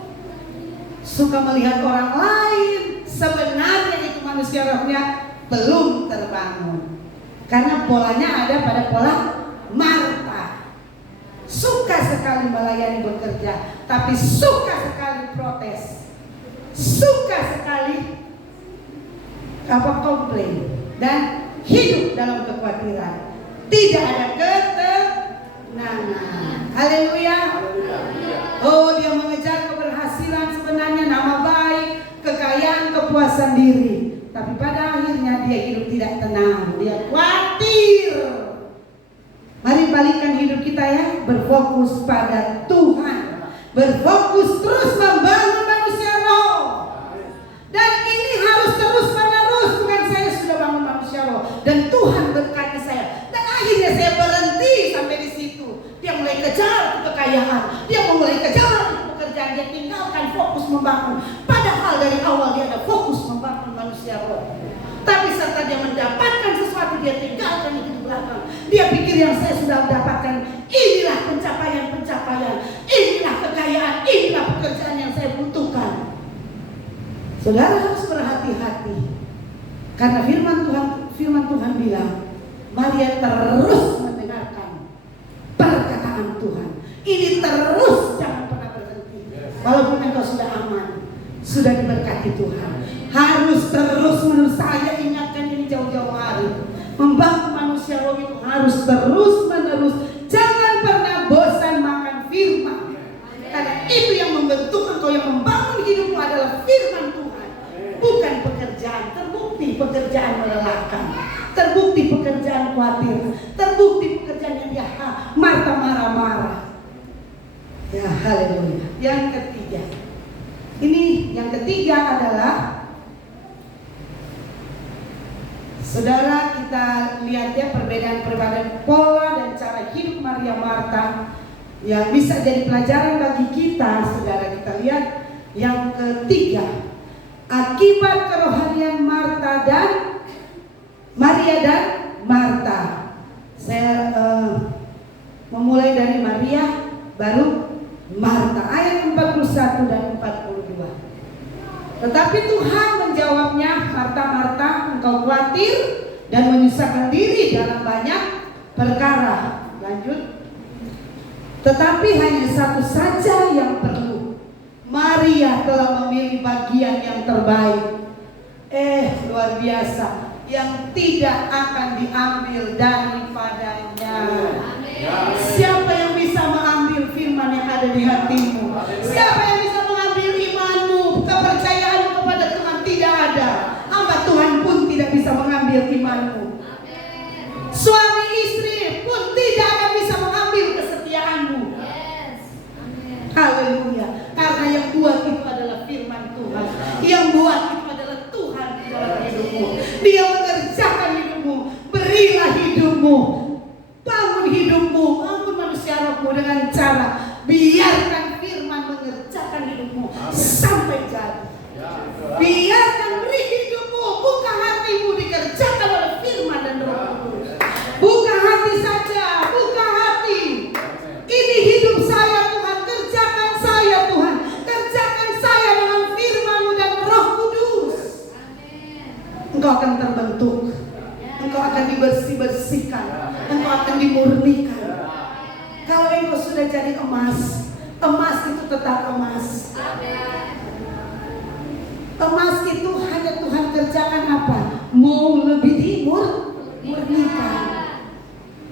suka melihat orang lain, sebenarnya itu manusia rohnya belum terbangun. Karena polanya ada pada pola Marta. Suka sekali melayani bekerja, tapi suka sekali protes, suka sekali komplain dan hidup dalam kekhawatiran. Tidak ada ketenangan. Haleluya. Oh, dia mengejar keberhasilan sebenarnya, nama baik, kekayaan, kepuasan diri. Tapi pada akhirnya dia hidup tidak tenang. Dia khawatir. Mari balikkan hidup kita ya, berfokus pada Tuhan, berfokus terus membangun manusia roh. Dan ini harus terus menerus, bukan saya sudah bangun manusia roh dan Tuhan berkati saya. Dan akhirnya saya berhenti sampai di situ. Dia mulai kejar kekayaan, dia mulai kejar pekerjaan, dia tinggalkan fokus membangun. Padahal dari awal dia ada fokus membangun manusia roh. Tapi serta dia mendapatkan sesuatu, dia tinggalkan itu di belakang. Dia pikir yang saya sudah dapatkan, inilah pencapaian, inilah kekayaan, inilah pekerjaan yang saya butuhkan. Saudara harus berhati-hati. Karena firman Tuhan bilang, Maria terus mendengarkan perkataan Tuhan. Ini terus, jangan pernah berhenti. Walaupun engkau sudah aman, sudah diberkati Tuhan, harus terus menerus. Saya ingatkan ini jauh-jauh hari. Membangun manusia roh itu harus terus menerus. Jangan pernah bosan makan firman. Karena itu yang membentuk engkau, yang membangun hidupmu adalah firman Tuhan, bukan pekerjaan. Terbukti pekerjaan melelahkan, terbukti pekerjaan khawatir, terbukti pekerjaan yang dia Marta marah-marah. Ya haleluya. Yang ketiga adalah, saudara, kita lihat ya perbedaan pola dan cara hidup Maria Marta yang bisa jadi pelajaran bagi kita. Saudara, kita lihat yang ketiga, akibat kerohanian Maria dan Marta. Saya memulai dari Maria, baru Marta, ayat 41 dan 42. Tetapi Tuhan menjawabnya, Marta, Marta, engkau khawatir dan menyusahkan diri dalam banyak perkara. Lanjut. Tetapi hanya satu saja yang perlu. Maria telah memilih bagian yang terbaik. Luar biasa, yang tidak akan diambil daripadanya. Siapa yang bisa mengambil firman yang ada di hatimu? Siapa yang bisa mengambil imanmu, kepercayaanmu kepada Tuhan? Tidak ada. Hamba Tuhan pun tidak bisa mengambil imanmu. Suami istri pun tidak akan bisa mengambil kesetiaanmu. Haleluya. Karena yang buat itu adalah firman Tuhan. Yang buat itu adalah Tuhan di dalam hidupmu. Dia mengerjakan hidupmu. Berilah hidupmu, bangun hidupmu, bangun manusia rohmu dengan cara biarkan firman mengerjakan hidupmu sampai jadi. Biarkan beri hidupmu, buka hatimu dikerjakan engkau akan terbentuk, engkau akan dibersihkan, engkau akan dimurnikan. Kalau engkau sudah jadi emas, emas itu tetap emas. Emas itu hanya Tuhan kerjakan apa? Mau lebih dimurnikan.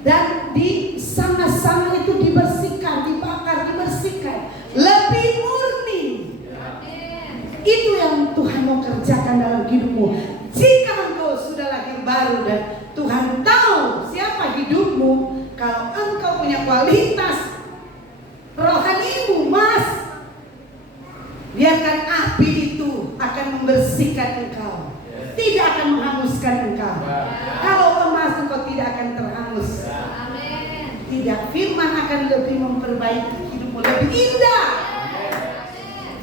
Dan di sana-sana itu dibersihkan, dibakar, dibersihkan. Lebih murni. Itu yang Tuhan mau kerjakan dalam hidupmu. Jika engkau sudah lahir baru dan Tuhan tahu siapa hidupmu, kalau engkau punya kualitas rohanimu, Mas, biarkan api itu akan membersihkan engkau, tidak akan menghanguskan engkau. Kalau emas, engkau tidak akan terhangus. Tidak, firman akan lebih memperbaiki hidupmu, lebih indah.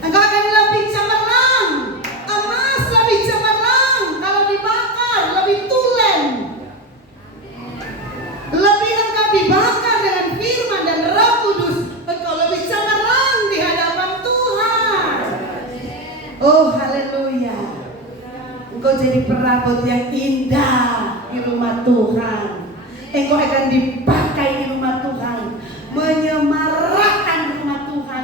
Engkau akan lebih cemerlang. Emas lebih cemerlang kalau dibakar, lebih tulen. Lebih engkau dibakar dengan firman dan Roh Kudus, engkau lebih cemerlang di hadapan Tuhan. Oh, haleluya. Engkau jadi perabot yang indah di rumah Tuhan. Engkau akan dipakai di rumah Tuhan, menyemarakkan rumah Tuhan.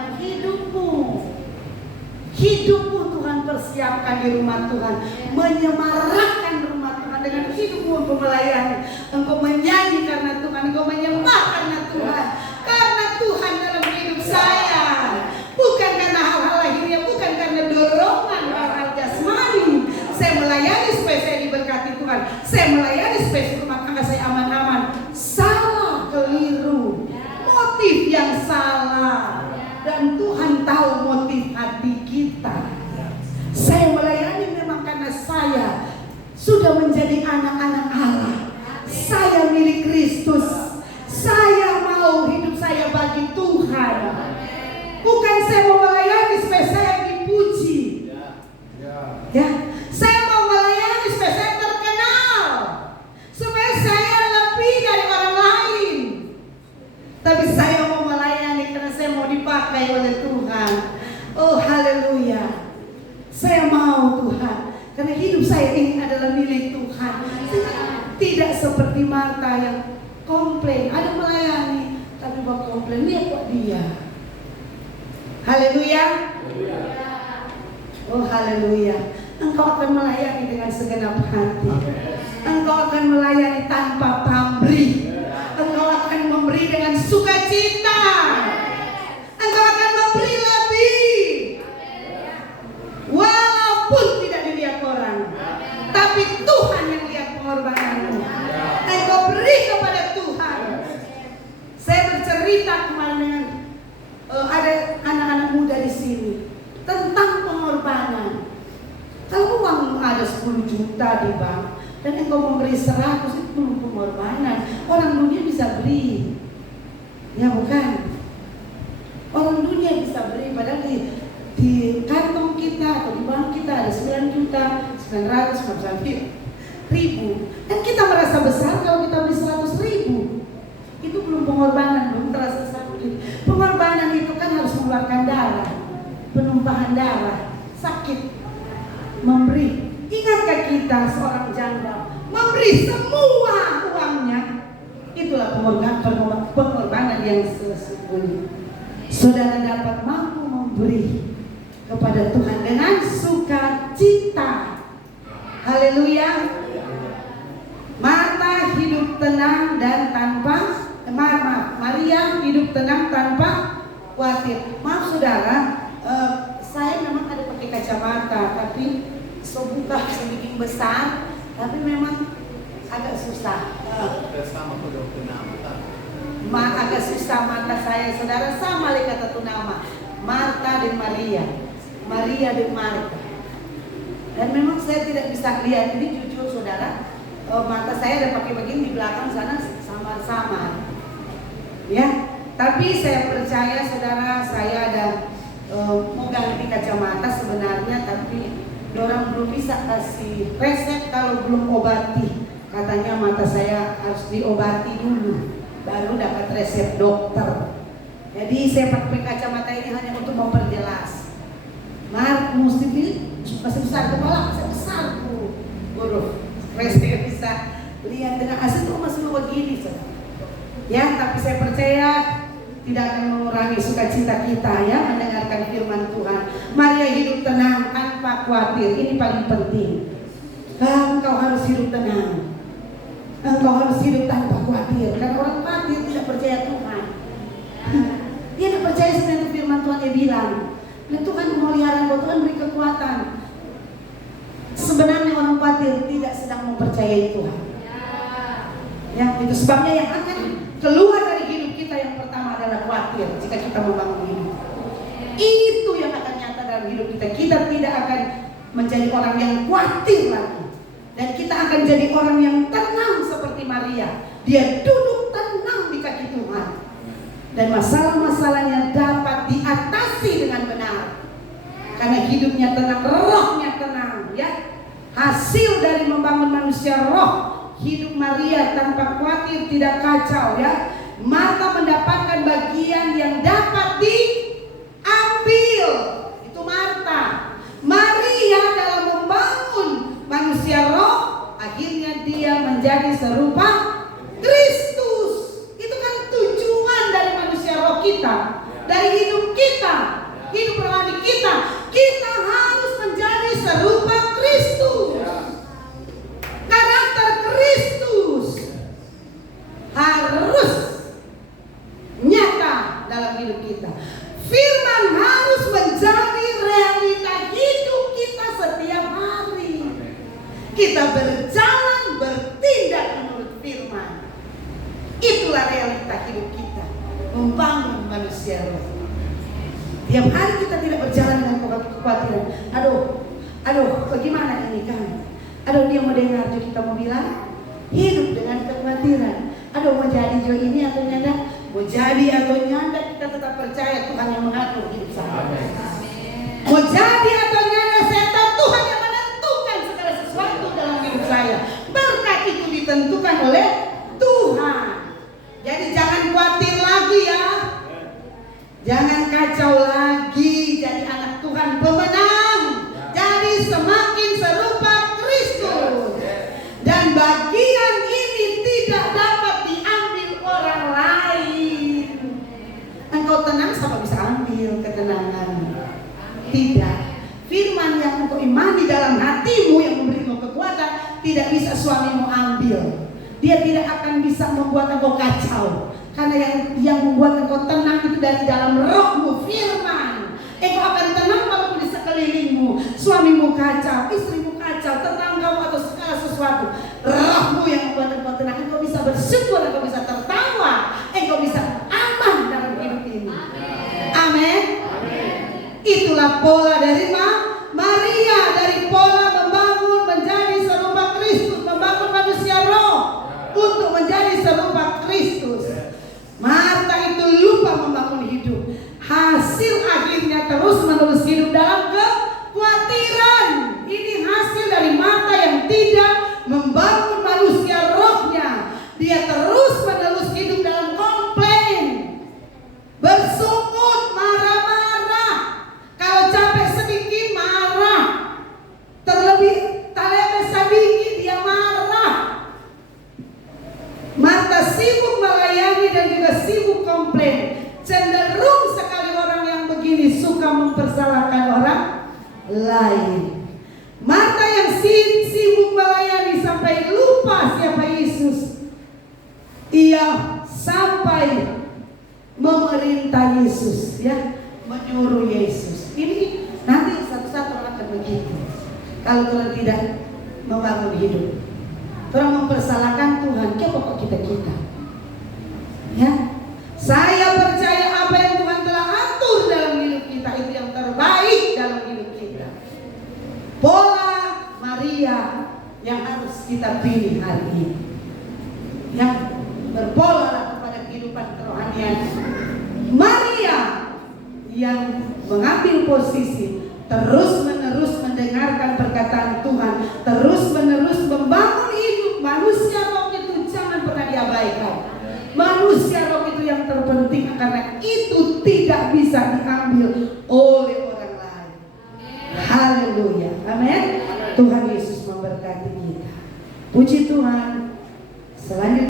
Hidupmu Tuhan persiapkan di rumah Tuhan, menyemarakkan rumah Tuhan dengan hidupmu untuk melayani. Engkau menyanyi karena Tuhan, engkau menyembah karena Tuhan. Karena Tuhan dalam hidup saya, bukan karena hal-hal lahirnya, bukan karena dorongan hal-hal jasmani. Saya melayani supaya saya diberkati Tuhan. Saya melayani supaya rumah tangga saya aman-aman. Salah, keliru, motif yang salah. Dan Tuhan tahu motif hati kita. Saya melayani memang karena saya sudah menjadi anak-anak Allah. Saya milik Kristus. Saya mau hidup saya bagi Tuhan. Bukan saya mau melayani supaya saya dipuji. Ya, saya mau melayani supaya saya terkenal, supaya saya lebih dari orang lain. Tapi saya mau melayani karena saya mau dipakai oleh Tuhan. Oh, haleluya. Saya mau Tuhan, karena hidup saya ini adalah milik Tuhan. Tidak seperti Marta yang komplain, ada melayani tapi bawa komplain, lihat kok dia. Haleluya. Oh, haleluya. Engkau akan melayani dengan segenap hati. Engkau akan melayani tanpa pamrih. Engkau akan memberi dengan sukacita. Engkau akan memberi lebih, walaupun tidak dilihat orang, tapi Tuhan yang lihat pengorbananmu. Engkau beri kepada Tuhan. Saya bercerita kemarin dengan ada anak-anak muda di sini tentang pengorbanan. Kalau uang ada 10 juta di bank dan engkau memberi 100, itu belum pengorbanan. Orang dunia bisa beri, ya bukan? Orang dunia bisa beri, padahal di kantong kita atau di bank kita ada 9.999.000 dan kita merasa besar kalau kita beli 100.000. Itu belum pengorbanan, belum terasa sakit. Pengorbanan itu kan harus mengeluarkan darah, penumpahan darah, sakit, memberi. Ingatkah kita seorang janda memberi semua uangnya? Itulah pengorbanan yang sesungguhnya. Saudara dapat mampu memberi kepada Tuhan dengan sukacita. Haleluya. Marta hidup tenang dan tanpa Maria hidup tenang tanpa khawatir. Maaf saudara, saya memang ada pakai kacamata, tapi buka sedikit besar, tapi memang agak susah. Agak susah mata saya, saudara, sama kata tu nama Marta dan Maria, Maria dan Marta. Dan memang saya tidak bisa lihat ini, jujur saudara, mata saya ada pakai begini, di belakang sana sama-sama. Ya, tapi saya percaya saudara, saya ada mau ganti kacamata sebenarnya, tapi orang belum bisa kasih resep kalau belum obati. Katanya mata saya harus diobati dulu, baru dapat resep dokter. Jadi saya pakai kacamata ini hanya untuk memperjelas. Mesti masih besar kepala, masih besar huruf. Saya bisa lihat dengan asli tuh masih begini, saudara. Ya, tapi saya percaya tidak akan mengurangi sukacita kita ya mendengarkan firman Tuhan. Maria hidup tenang tanpa khawatir. Ini paling penting. Engkau harus hidup tenang. Engkau harus hidup tanpa khawatir. Karena orang khawatir tidak percaya Tuhan. Dia tidak percaya seperti firman Tuhan yang bilang. Dan Tuhan memelihara engkau, Tuhan beri kekuatan. Sebenarnya orang khawatir tidak sedang mempercayai Tuhan. Ya, itu sebabnya yang akan keluar dari hidup kita yang pertama adalah khawatir jika kita membangun hidup. Itu yang akan nyata dalam hidup kita. Kita tidak akan menjadi orang yang khawatir lagi. Dan kita akan jadi orang yang tenang seperti Maria. Dia duduk tenang di kaki Tuhan. Dan masalah-masalahnya dapat diatasi dengan benar. Karena hidupnya tenang, rohnya tenang, ya. Hasil dari membangun manusia roh, hidup Maria tanpa khawatir, tidak kacau, ya. Marta mendapatkan bagian yang dapat diambil. Itu Marta. Maria dalam membangun manusia roh, akhirnya dia menjadi serupa Kristus. Itu kan tujuan dari manusia roh kita, dari hidup kita, hidup rohani kita. Kita harus menjadi serupa Kristus. Karakter Kristus harus nyata dalam hidup kita. Firman harus menjadi realita hidup kita setiap hari. Kita berjalan, bertindak menurut firman. Itulah realita hidup kita, membangun manusia roh. Tiap hari kita tidak berjalan dengan kekhawatiran. Aduh, bagaimana ini kan? Aduh, dia mau dengar kita mau bilang hidup dengan kekhawatiran. Aduh, mau jadi jo ini atau nyanda, mau jadi atau nyanda, kita tetap percaya Tuhan yang mengatur hidup saya. Mau jadi atau nyanda, saya tahu Tuhan yang menentukan segala sesuatu dalam hidup saya. Berkat itu ditentukan oleh Tuhan. Jadi jangan khawatir lagi ya. Jangan kacau lagi, jadi anak Tuhan pemenang. Jadi semakin serupa Kristus. Dan bagian ini tidak dapat diambil orang lain. Engkau tenang, siapa bisa ambil ketenangan? Tidak. Firman yang engkau imani dalam hatimu yang memberimu kekuatan, tidak bisa suamimu ambil. Dia tidak akan bisa membuat engkau kacau. Karena yang membuat engkau tenang itu dari dalam rohmu, firman. Engkau akan tenang walaupun di sekelilingmu, suamimu kacau, istrimu kacau, tetanggamu atau segala sesuatu. Rohmu yang membuat engkau tenang. Engkau bisa bersyukur, engkau bisa tertawa, engkau bisa aman dalam hidup ini. Amin. Itulah pola dari Maria, dari pola membangun menjadi serupa Kristus, membangun manusia roh untuk menjadi serupa Kristus. Marta itu lupa membangun hidup. Hasil akhirnya terus-menerus hidup dalam kekhawatiran. Ini hasil dari Marta yang tidak membangun manusia rohnya. Dia terus-menerus hidup dalam komplain, bersungut, marah-marah. Kalau capek sedikit marah, terlebih talebe sedikit dia marah. Marta sibuk melayani dan juga sibuk komplain. Cenderung sekali orang yang begini suka mempersalahkan orang lain. Marta yang sibuk melayani sampai lupa siapa Yesus. Ia sampai memerintah Yesus, ya, menyuruh Yesus. Ini nanti satu-satu orang akan begitu. Kalau Tuhan tidak membangun hidup, orang mempersalahkan Tuhan, coba kita. Ya, saya percaya apa yang Tuhan telah atur dalam hidup kita itu yang terbaik dalam hidup kita. Pola Maria yang harus kita pilih hari ini. Ya, berpola kepada kehidupan kerohanian Maria yang mengambil posisi terus-menerus mendengarkan perkataan Tuhan, terus-menerus membangun hidup manusia roh itu jangan pernah diabaikan. Manusia roh itu yang terpenting karena itu tidak bisa diambil oleh orang lain. Haleluya, amin. Tuhan Yesus memberkati kita. Puji Tuhan.